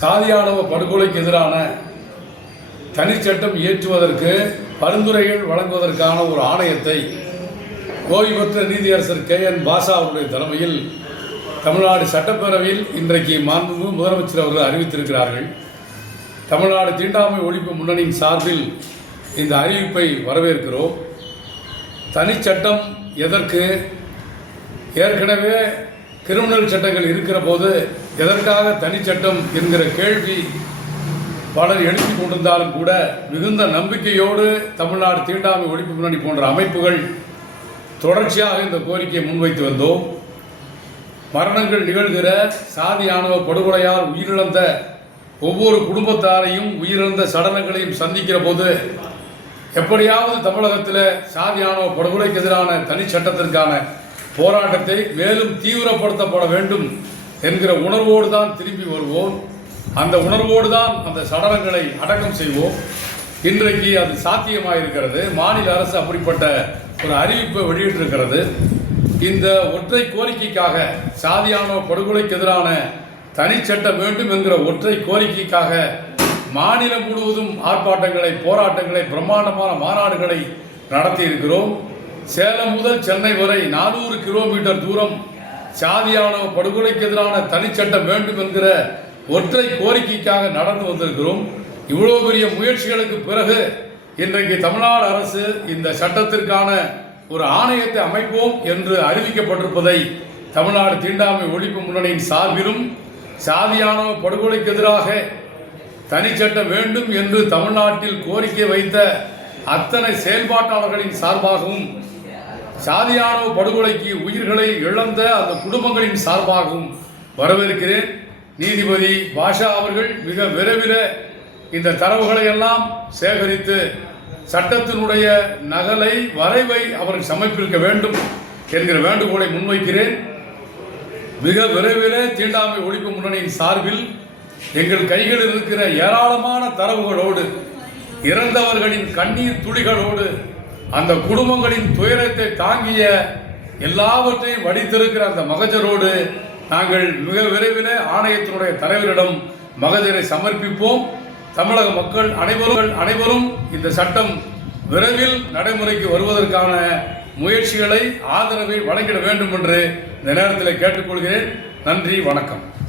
சாதியானவ படுகொலைக்கு எதிரான தனிச்சட்டம் இயற்றுவதற்கு பரிந்துரைகள் வழங்குவதற்கான ஒரு ஆணையத்தை ஓய்வு பெற்ற நீதியரசர் கே. என். பாஷா அவருடைய தலைமையில் தமிழ்நாடு சட்டப்பேரவையில் இன்றைக்கு மாண்புமிகு முதலமைச்சர் அவர்கள் அறிவித்திருக்கிறார்கள். தமிழ்நாடு தீண்டாமை ஒழிப்பு முன்னணியின் சார்பில் இந்த அறிவிப்பை வரவேற்கிறோம். தனிச்சட்டம் எதற்கு? ஏற்கனவே கிரிமினல் சட்டங்கள் இருக்கிற போது எதற்காக தனிச்சட்டம் என்கிற கேள்வி பலர் எழுப்பி கொண்டிருந்தாலும் கூட மிகுந்த நம்பிக்கையோடு தமிழ்நாடு தீண்டாமை ஒழிப்பு முன்னணி போன்ற அமைப்புகள் தொடர்ச்சியாக இந்த கோரிக்கையை முன்வைத்து வந்தோம். மரணங்கள் நிகழ்கிற சாதி ஆணவ படுகொலையால் உயிரிழந்த ஒவ்வொரு குடும்பத்தாரையும் உயிரிழந்த சடலங்களையும் சந்திக்கிற போது எப்படியாவது தமிழகத்தில் சாதி ஆணவ படுகொலைக்கு எதிரான தனி சட்டத்திற்கான போராட்டத்தை மேலும் தீவிரப்படுத்தப்பட வேண்டும் என்கிற உணர்வோடு தான் திரும்பி வருவோம். அந்த உணர்வோடு தான் அந்த சடலங்களை அடக்கம் செய்வோம். இன்றைக்கு அது சாத்தியமாயிருக்கிறது. மாநில அரசு அப்படிப்பட்ட ஒரு அறிவிப்பை வெளியிட்டிருக்கிறது. இந்த ஒற்றை கோரிக்கைக்காக சாதியான படுகொலைக்கு எதிரான தனிச்சட்டம் வேண்டும் என்கிற ஒற்றை கோரிக்கைக்காக மாநிலம் முழுவதும் ஆர்ப்பாட்டங்களை போராட்டங்களை பிரம்மாண்டமான மாநாடுகளை நடத்தி இருக்கிறோம் சேலம் முதல் சென்னை வரை நானூறு கிலோமீட்டர் தூரம் சாதியானவ படுகொலைக்கு எதிரான தனிச்சட்டம் வேண்டும் என்கிற ஒற்றை கோரிக்கைக்காக நடந்து வந்திருக்கிறோம். இவ்வளோ பெரிய முயற்சிகளுக்கு பிறகு இன்றைக்கு தமிழ்நாடு அரசு இந்த சட்டத்திற்கான ஒரு ஆணையத்தை அமைப்போம் என்று அறிவிக்கப்பட்டிருப்பதை தமிழ்நாடு தீண்டாமை ஒழிப்பு முன்னணியின் சார்பிலும் சாதியானவ படுகொலைக்கு எதிராக தனிச்சட்டம் வேண்டும் என்று தமிழ்நாட்டில் கோரிக்கை வைத்த அத்தனை செயல்பாட்டாளர்களின் சார்பாகவும் சாதியானவ படுகொலைக்கு உயிர்களை இழந்த அந்த குடும்பங்களின் சார்பாகவும் வரவேற்கிறேன். நீதிபதி பாஷா அவர்கள் மிக விரைவில் இந்த தரவுகளை எல்லாம் சேகரித்து சட்டத்தினுடைய நகலை வரைவை அவர்கள் சமர்ப்பிக்க வேண்டும் என்கிற வேண்டுகோளை முன்வைக்கிறேன். மிக விரைவில் தீண்டாமை ஒழிப்பு முன்னணியின் சார்பில் எங்கள் கைகளில் இருக்கிற ஏராளமான தரவுகளோடு இறந்தவர்களின் கண்ணீர் துளிகளோடு அந்த குடும்பங்களின் துயரத்தை தாங்கிய எல்லாவற்றையும் வடித்திருக்கிற அந்த மகஜரோடு நாங்கள் மிக விரைவில் ஆணையத்தினுடைய தலைவரிடம் மகஜரை சமர்ப்பிப்போம். தமிழக மக்கள் அனைவரும் அனைவரும் இந்த சட்டம் விரைவில் நடைமுறைக்கு வருவதற்கான முயற்சிகளை ஆதரவை வழங்கிட வேண்டும் என்று இந்த நேரத்தில் கேட்டுக்கொள்கிறேன். நன்றி வணக்கம்.